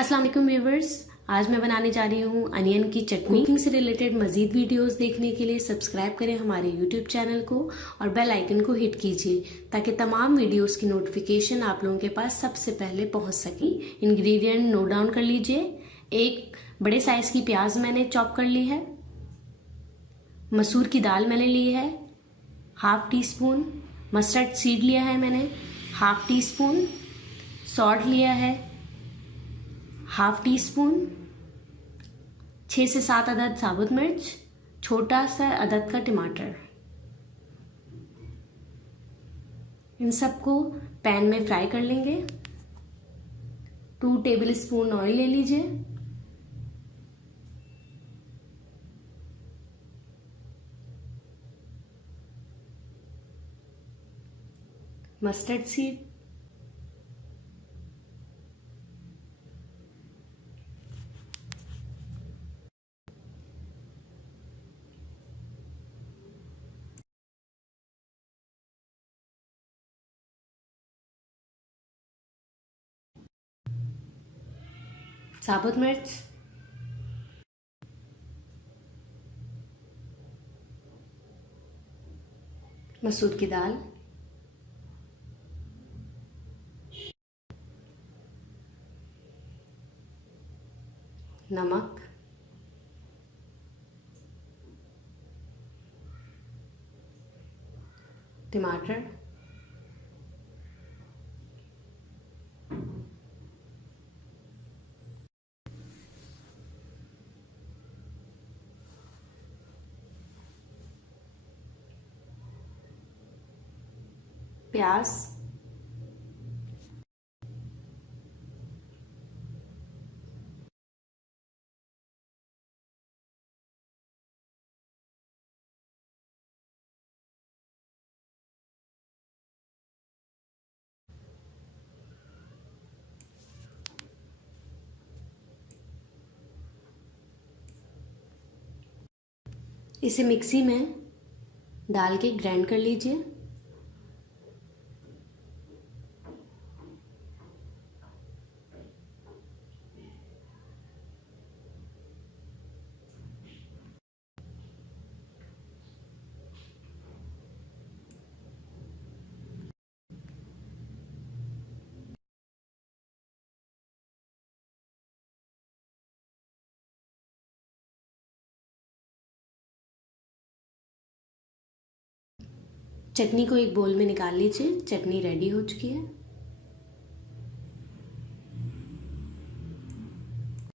अस्सलाम वालेकुम व्यूवर्स। आज मैं बनाने जा रही हूँ अनियन की चटनी। कुकिंग से रिलेटेड मजीद वीडियोस देखने के लिए सब्सक्राइब करें हमारे यूट्यूब चैनल को और बेल आइकन को हिट कीजिए ताकि तमाम वीडियोस की नोटिफिकेशन आप लोगों के पास सबसे पहले पहुंच सके। इंग्रेडिएंट नोट डाउन कर लीजिए। एक बड़े साइज की प्याज मैंने चॉप कर ली है। मसूर की दाल मैंने ली है half tea spoon. Mustard seed लिया है मैंने हाफ टी स्पून। सॉल्ट लिया है हाफ टी स्पून। 6 से 7 अदद साबुत मिर्च, छोटा सा अदद का टमाटर। इन सबको पैन में फ्राई कर लेंगे। 2 टेबल स्पून ऑयल ले लीजिए। मस्टर्ड सीड, साबुत मिर्च, मसूर की दाल, नमक, टमाटर, प्याज, इसे मिक्सी में डाल के ग्राइंड कर लीजिए। चटनी को एक बोल में निकाल लीजिए। चटनी रेडी हो चुकी है।